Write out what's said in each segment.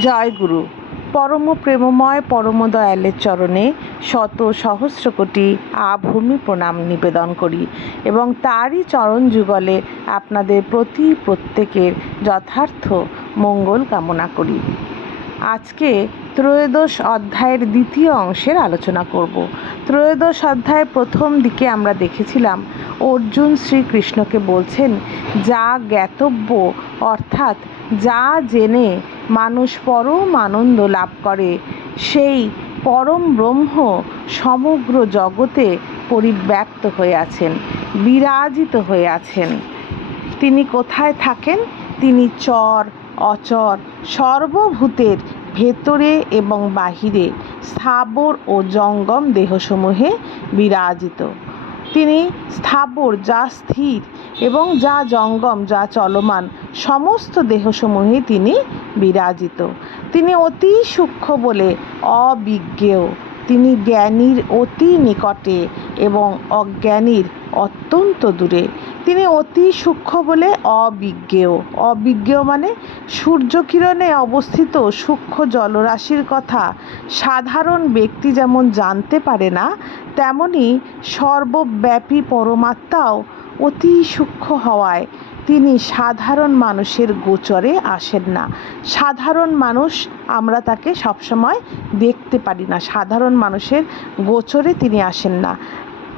জয় গুরু। পরম প্রেমময় পরম দয়ালের চরণে শত সহস্র কোটি আভূমি প্রণাম নিবেদন করি এবং তারই চরণ যুগলে আপনাদের প্রতি প্রত্যেকের যথার্থ মঙ্গল কামনা করি। আজকে ত্রয়োদশ অধ্যায়ের দ্বিতীয় অংশের আলোচনা করব। ত্রয়োদশ অধ্যায়ের প্রথম দিকে আমরা দেখেছিলাম, অর্জুন শ্রীকৃষ্ণকে বলছেন, যা জ্ঞাতব্য, অর্থাৎ যা জেনে মানুষ পরম আনন্দ লাভ করে। সেই পরম ব্রহ্ম সমগ্র জগতে পরিব্যাপ্ত হয়ে আছেন, বিরাজিত হয়ে আছেন। তিনি কোথায় থাকেন? তিনি চর, অচর, সর্বভূতের ভেতরে এবং বাহিরে, স্থাবর ও জঙ্গম দেহসমূহে বিরাজিত। তিনি স্থাবর, যা স্থির এবং যা জঙ্গম, যা চলমান সমস্ত দেহসমূহে তিনি বিরাজিত। তিনি অতি সূক্ষ্ম বলে অবিজ্ঞেয়। তিনি জ্ঞানীর অতি নিকটে এবং অজ্ঞানীর অত্যন্ত দূরে। তিনি অতি সূক্ষ্ম বলে অবিজ্ঞেয়। অবিজ্ঞেয় মানে সূর্যকিরণে অবস্থিত সূক্ষ্ম জলরাশির কথা সাধারণ ব্যক্তি যেমন জানতে পারে না, তেমনি সর্বব্যাপী পরমাত্মাও অতি সূক্ষ্ম হওয়ায় তিনি সাধারণ মানুষের গোচরে আসেন না। সাধারণ মানুষ আমরা তাকে সবসময় দেখতে পারি না। সাধারণ মানুষের গোচরে তিনি আসেন না।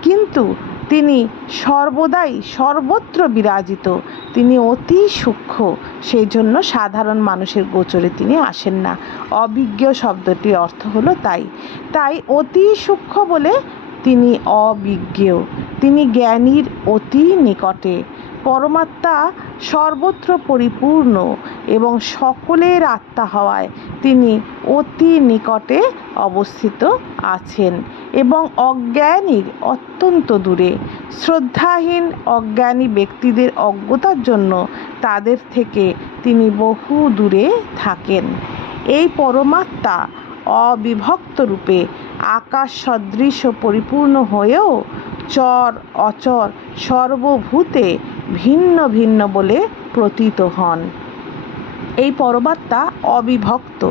কিন্তু তিনি সর্বদাই সর্বত্র বিরাজিত। তিনি অতি সূক্ষ্ম। সেই জন্য সাধারণ মানুষের গোচরে তিনি আসেন না। অবিজ্ঞ শব্দটির অর্থ হলো তাই। তাই অতি সূক্ষ্ম বলে তিনি অবিজ্ঞেয় তিনি জ্ঞানীর অতি নিকটে। পরমাত্মা সর্বত্র পরিপূর্ণ এবং সকলের আত্মা হওয়ায় তিনি অতি নিকটে অবস্থিত আছেন এবং অজ্ঞানীর অত্যন্ত দূরে। শ্রদ্ধাহীন অজ্ঞানী ব্যক্তিদের অজ্ঞতার জন্য তাদের থেকে তিনি বহু দূরে থাকেন। এই পরমাত্মা অবিভক্ত রূপে আকাশ সদৃশ পরিপূর্ণ হয়েও চর, অচর, সর্বভূতে ভিন্ন ভিন্ন বলে প্রতীত হন। এই পরমাত্মা অবিভক্ত।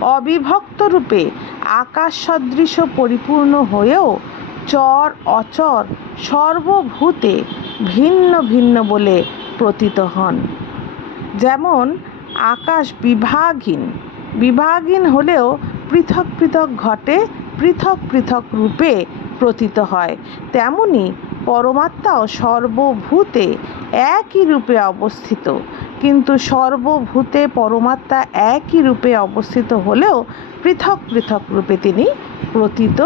অবিভক্ত রূপে আকাশ সদৃশ পরিপূর্ণ হয়েও চর অচর সর্বভূতে ভিন্ন ভিন্ন বলে প্রতীত হন। যেমন আকাশ বিভাগহীন বিভাগহীন হলেও পৃথক পৃথক ঘটে, পৃথক পৃথক রূপে প্রতীত হয়। তেমনি পরমাত্মাও সর্বভূতে একই রূপে অবস্থিত। কিন্তু সর্বভূতে পরমাত্মা একই রূপে অবস্থিত হলেও পৃথক পৃথক রূপে তিনি প্রতীত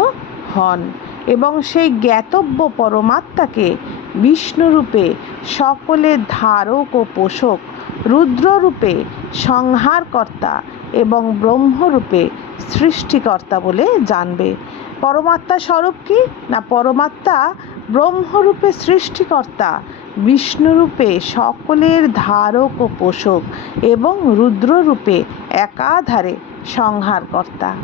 হন এবং সেই জ্ঞাতব্য পরমাত্মাকে বিষ্ণুরূপে সকলের ধারক ও পোষক, রুদ্ররূপে সংহারকর্তা এবং ব্রহ্মরূপে সৃষ্টিকর্তা বলে জানবে। পরমাত্মা স্বরূপ কি? না, পরমাত্মা ব্রহ্মরূপে সৃষ্টিকর্তা, বিষ্ণুরূপে সকলের ধারক ও পোষক এবং রুদ্ররূপে একাধারে সংহারকর্তা।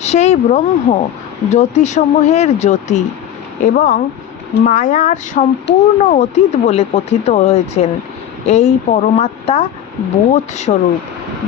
সেই ব্রহ্ম জ্যোতিসমূহের জ্যোতি এবং মায়ার সম্পূর্ণ অতীত বলে কথিত হয়েছেন এই পরমাত্মা বোধস্বরূপ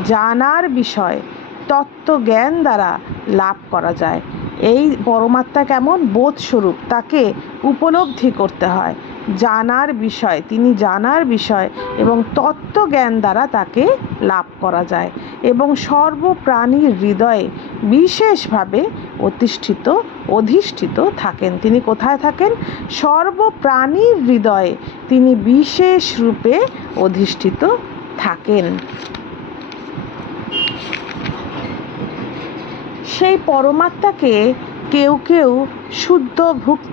জানার বিষয় তত্ত্বজ্ঞান দ্বারা লাভ করা যায়। এই পরমাত্মা কেমন বোধস্বরূপ, তাকে উপলব্ধি করতে হয়। জানার বিষয়, তিনি জানার বিষয় এবং তত্ত্বজ্ঞান দ্বারা তাকে লাভ করা যায় এবং সর্বপ্রাণীর হৃদয়ে বিশেষভাবে অতিষ্ঠিত অধিষ্ঠিত থাকেন। তিনি কোথায় থাকেন? সর্বপ্রাণীর হৃদয়ে তিনি বিশেষ রূপে অধিষ্ঠিত থাকেন। সেই পরমাত্মাকে কেউ কেউ শুদ্ধ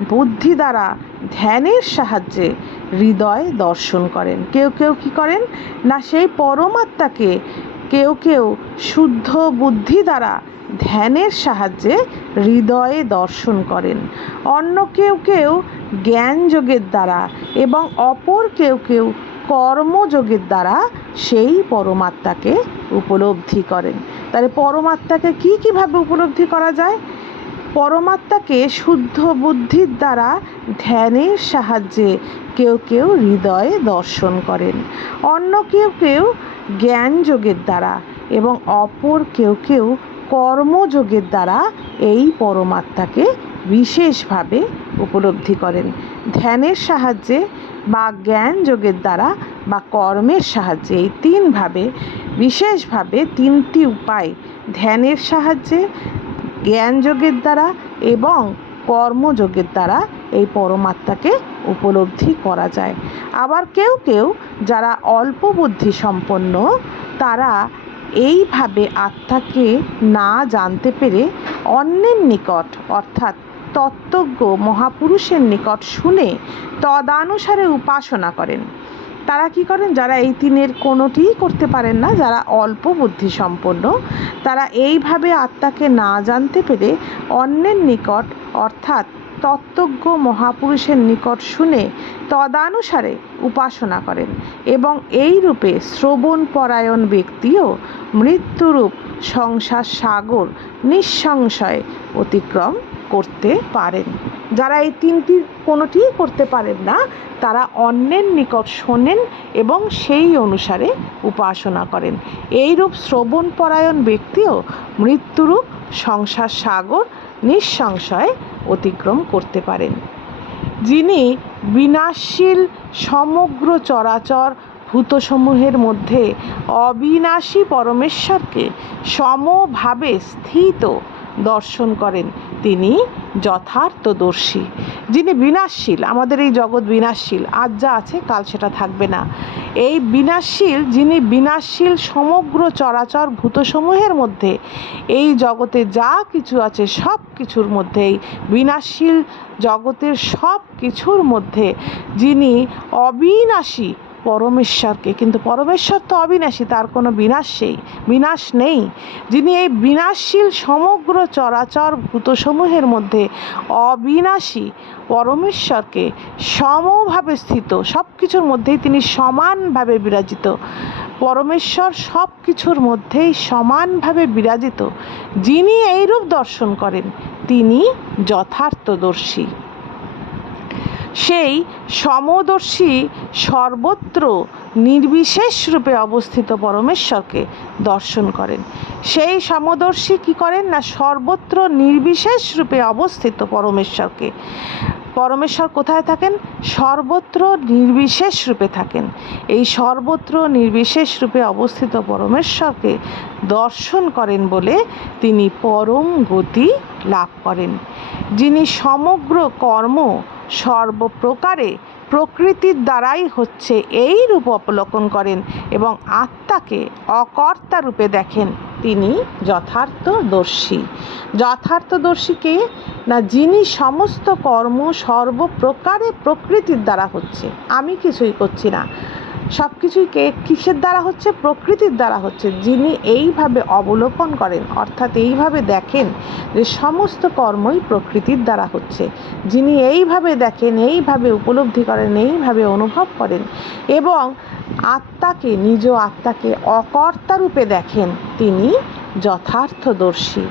বুদ্ধি দ্বারা ধ্যানের সাহায্যে হৃদয় দর্শন করেন। কেউ কেউ কি করেন? না, সেই পরমাত্মাকে কেউ কেউ শুদ্ধ বুদ্ধি দ্বারা ধ্যানের সাহায্যে হৃদয়ে দর্শন করেন। অন্য কেউ কেউ জ্ঞান যোগের দ্বারা এবং অপর কেউ কেউ কর্মযোগের দ্বারা সেই পরমাত্মাকে উপলব্ধি করেন। তাহলে পরমাত্মাকে কী কীভাবে উপলব্ধি করা যায়? পরমাত্মাকে শুদ্ধ বুদ্ধির দ্বারা ধ্যানের সাহায্যে কেউ কেউ হৃদয়ে দর্শন করেন। অন্য কেউ কেউ জ্ঞান যোগের দ্বারা এবং অপর কেউ কেউ কর্মযোগের দ্বারা এই পরমাত্মাকে বিশেষভাবে উপলব্ধি করেন। ধ্যানের সাহায্যে বা জ্ঞান যোগের দ্বারা বা কর্মের সাহায্যে এই তিনভাবে বিশেষভাবে তিনটি উপায় ধ্যানের সাহায্যে জ্ঞান যোগের দ্বারা এবং কর্মযোগের দ্বারা এই পরমাত্মাকে উপলব্ধি করা যায়। আবার কেউ কেউ যারা অল্প বুদ্ধি সম্পন্ন, তারা এইভাবে আত্মাকে না জানতে পেরে অন্যের নিকট, অর্থাৎ তত্ত্বজ্ঞ মহাপুরুষের নিকট শুনে তদানুসারে উপাসনা করেন। তারা কি করেন? যারা এই তিনের কোনোটিই করতে পারেন না, যারা অল্প বুদ্ধি সম্পন্ন তারা এইভাবে আত্মাকে না জানতে পেরে অন্যের নিকট, অর্থাৎ তত্ত্বজ্ঞ মহাপুরুষের নিকট শুনে তদানুসারে উপাসনা করেন এবং এই রূপে শ্রবণ পরায়ণ ব্যক্তিও মৃত্যুরূপ সংসার সাগর নিঃসংশয়ে অতিক্রম করতে পারেন। যারা এই তিনটির কোনোটিই করতে পারেন না, তারা অন্যের নিকট শোনেন এবং সেই অনুসারে উপাসনা করেন। এইরূপ শ্রবণ পরায়ণ ব্যক্তিও মৃত্যুরূপ সংসার সাগর নিঃসংশয়ে অতিক্রম করতে পারেন। যিনি বিনাশশীল সমগ্র চরাচর ভূতসমূহের মধ্যে অবিনাশী পরমেশ্বরকে সমভাবে স্থিত দর্শন করেন, তিনি যথার্থদর্শী, যিনি বিনাশশীল। আমাদের এই জগৎ বিনাশশীল। আজ যা আছে, কাল সেটা থাকবে না। এই বিনাশশীল, যিনি বিনাশশীল সমগ্র চরাচর ভূতসমূহের মধ্যে, এই জগতে যা কিছু আছে, সব কিছুর মধ্যেই, বিনাশশীল জগতের সব কিছুর মধ্যে, যিনি অবিনাশী পরমেশ্বরকে, কিন্তু পরমেশ্বর তো অবিনাশী, তার কোনো বিনাশ সেই, বিনাশ নেই। যিনি এই বিনাশশীল সমগ্র চরাচর ভূতসমূহের মধ্যে অবিনাশী, পরমেশ্বরকে সমভাবে স্থিত সব কিছুর মধ্যেই তিনি সমানভাবে বিরাজিত। পরমেশ্বর সব কিছুর মধ্যেই সমানভাবে বিরাজিত। যিনি এইরূপ দর্শন করেন, তিনি যথার্থদর্শী। সেই সমদর্শী সর্বত্র নির্বিশেষ রূপে অবস্থিত পরমেশ্বরকে দর্শন করেন। সেই সমদর্শী কি করেন না সর্বত্র নির্বিশেষ রূপে অবস্থিত পরমেশ্বরকে? পরমেশ্বর কোথায় থাকেন? সর্বত্র নির্বিশেষ রূপে থাকেন। এই সর্বত্র নির্বিশেষ রূপে অবস্থিত পরমেশ্বরকে দর্শন করেন বলে তিনি পরম গতি লাভ করেন। যিনি সমগ্র কর্ম সর্বপ্রকারে প্রকৃতির দ্বারাই হচ্ছে এই রূপ অবলোকন করেন এবং আত্মাকে অকর্তা রূপে দেখেন। তিনি যথার্থদর্শী। যথার্থদর্শীকে না, যিনি সমস্ত কর্ম সর্বপ্রকারে প্রকৃতির দ্বারা হচ্ছে। আমি কিছুই করছি না। সব কিছুই কে, কিসের দ্বারা হচ্ছে? প্রকৃতির দ্বারা হচ্ছে। যিনি এইভাবে অবলোকন করেন, অর্থাৎ এইভাবে দেখেন যে সমস্ত কর্মই প্রকৃতির দ্বারা হচ্ছে। যিনি এইভাবে দেখেন, এইভাবে উপলব্ধি করেন, এইভাবে অনুভব করেন এবং আত্মাকে, নিজ আত্মাকে অকর্তা রূপে দেখেন, তিনি যথার্থদর্শী।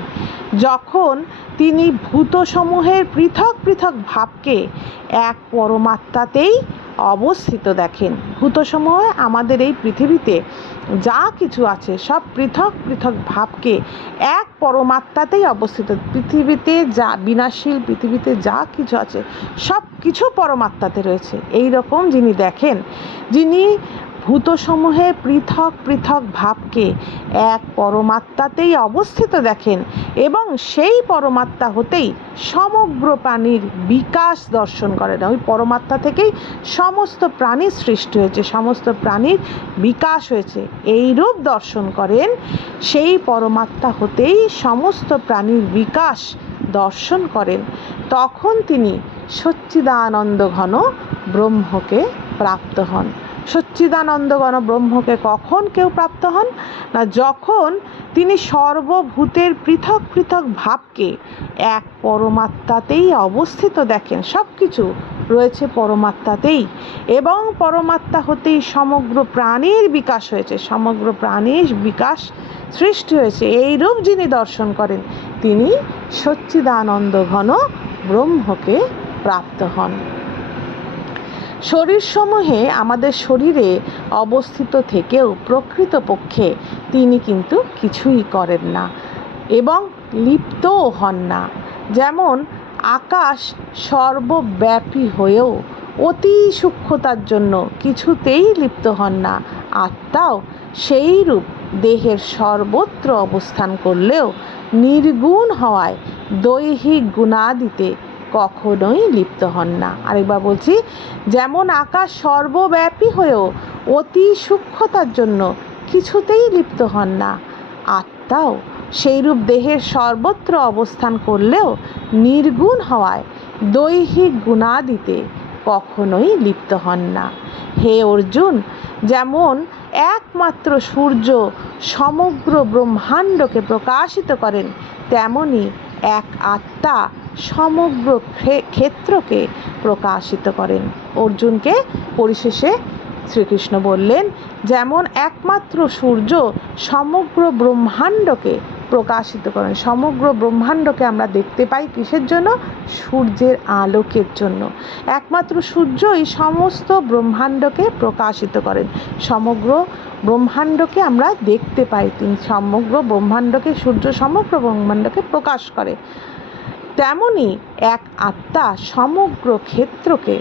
যখন তিনি ভূতসমূহের পৃথক পৃথক ভাবকে এক পরমাত্মাতেই অবস্থিত দেখেন। ভূতসমূহ আমাদের এই পৃথিবীতে যা কিছু আছে, সব পৃথক পৃথক ভাবকে এক পরমাত্মাতেই অবস্থিত। পৃথিবীতে যা বিনাশীল, পৃথিবীতে যা কিছু আছে, সব কিছু পরমাত্মাতে রয়েছে। এই রকম যিনি দেখেন, যিনি ভূতসমূহে পৃথক পৃথক ভাবকে এক পরমাত্মাতেই অবস্থিত দেখেন এবং সেই পরমাত্মা হতেই সমগ্র প্রাণীর বিকাশ দর্শন করেন। ওই পরমাত্মা থেকেই সমস্ত প্রাণীর সৃষ্টি হয়েছে, সমস্ত প্রাণীর বিকাশ হয়েছে। এই রূপ দর্শন করেন, সেই পরমাত্মা হতেই সমস্ত প্রাণীর বিকাশ দর্শন করেন। তখন তিনি সচ্চিদানন্দ ঘন ব্রহ্মকে প্রাপ্ত হন। সচ্চিদানন্দগণ ব্রহ্মকে কখন কেউ প্রাপ্ত হন? না যখন তিনি সর্বভূতের পৃথক পৃথক ভাবকে এক পরমাত্মাতেই অবস্থিত দেখেন সব কিছু রয়েছে পরমাত্মাতেই এবং পরমাত্মা হতেই সমগ্র প্রাণীর বিকাশ হয়েছে, সমগ্র প্রাণীর বিকাশ সৃষ্টি হয়েছে। এই রূপ যিনি দর্শন করেন, তিনি সচ্চিদানন্দ ঘন ব্রহ্মকে প্রাপ্ত হন। শরীরসমূহে আমাদের শরীরে অবস্থিত থেকেও প্রকৃতপক্ষে তিনি কিন্তু কিছুই করেন না এবং লিপ্তও হন না। যেমন আকাশ সর্বব্যাপী হয়েও অতি সূক্ষ্মতার জন্য কিছুতেই লিপ্ত হন না, আত্মাও সেইরূপ দেহের সর্বত্র অবস্থান করলেও নির্গুণ হওয়ায় দৈহিক গুণাদিতে কখনোই লিপ্ত হন না। আরেকবার বলছি, যেমন আকাশ সর্বব্যাপী হয়েও অতি সূক্ষ্মতার জন্য কিছুতেই লিপ্ত হন না, আত্মাও সেইরূপ দেহের সর্বত্র অবস্থান করলেও নির্গুণ হওয়ায় দৈহিক গুণাদিতে কখনোই লিপ্ত হন না। হে অর্জুন, যেমন একমাত্র সূর্য সমগ্র ব্রহ্মাণ্ডকে প্রকাশিত করেন, তেমনি এক আত্মা সমগ্র ক্ষে- ক্ষেত্রকে প্রকাশিত করেন। অর্জুনকে পরিশেষে শ্রীকৃষ্ণ বললেন, যেমন একমাত্র সূর্য সমগ্র ব্রহ্মাণ্ডকে প্রকাশিত করেন। সমগ্র ব্রহ্মাণ্ডকে আমরা দেখতে পাই কিসের জন্য? সূর্যের আলোকের জন্য। একমাত্র সূর্যই সমস্ত ব্রহ্মাণ্ডকে প্রকাশিত করেন। সমগ্র ব্রহ্মাণ্ডকে আমরা দেখতে পাই। তিনি সমগ্র ব্রহ্মাণ্ডকে, সূর্য সমগ্র ব্রহ্মাণ্ডকে প্রকাশ করে। তেমনি এক আত্মা সমগ্র ক্ষেত্রকে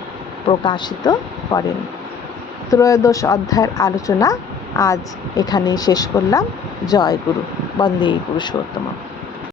প্রকাশিত করেন। ত্রয়োদশ অধ্যায়ের আলোচনা আজ এখানেই শেষ করলাম। জয় গুরু। বন্দে গুরু পুরুষোত্তম